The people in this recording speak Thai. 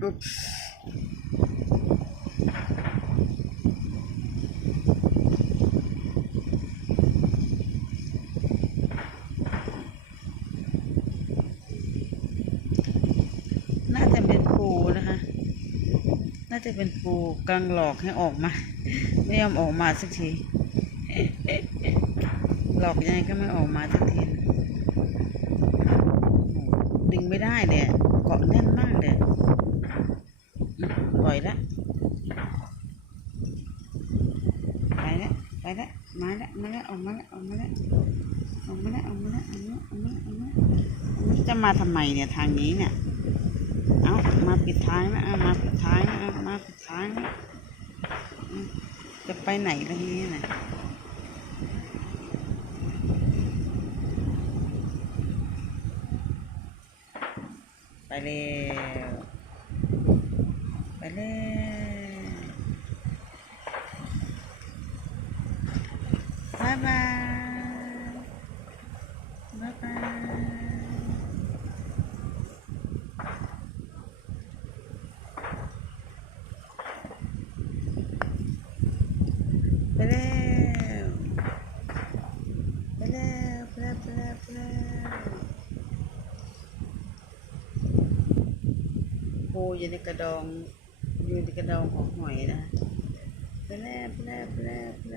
น่าจะเป็นปูนะคะ น่าจะเป็นปูกำลังหลอกให้ออกมา ไม่ยอมออกมาสักที หลอกยังไงก็ไม่ออกมาสักที ดึงไม่ได้เลยอะเกาะแน่นมากเลย อืมปล่อยละไปละไปละมาละมาละออกมาละออกมาละออกมาละออกมาละออกมาละออกมาละออกมาละจะมาทำไมเนี่ยทางนี้เนี่ยเอามาปิดท้ายนะเอามาปิดท้ายนะเอามาปิดท้ายนะจะไปไหนล่ะทีนี้นะไปเร็ว ไปเร็วบ๊ายบายบ๊ายบายไปเร็วไปเร็วไปเร็วไปเร็วไปเร็วปูอยู่ในกระดอง อยู่ในกระดองของหอยนะแปลแปลแปลแปล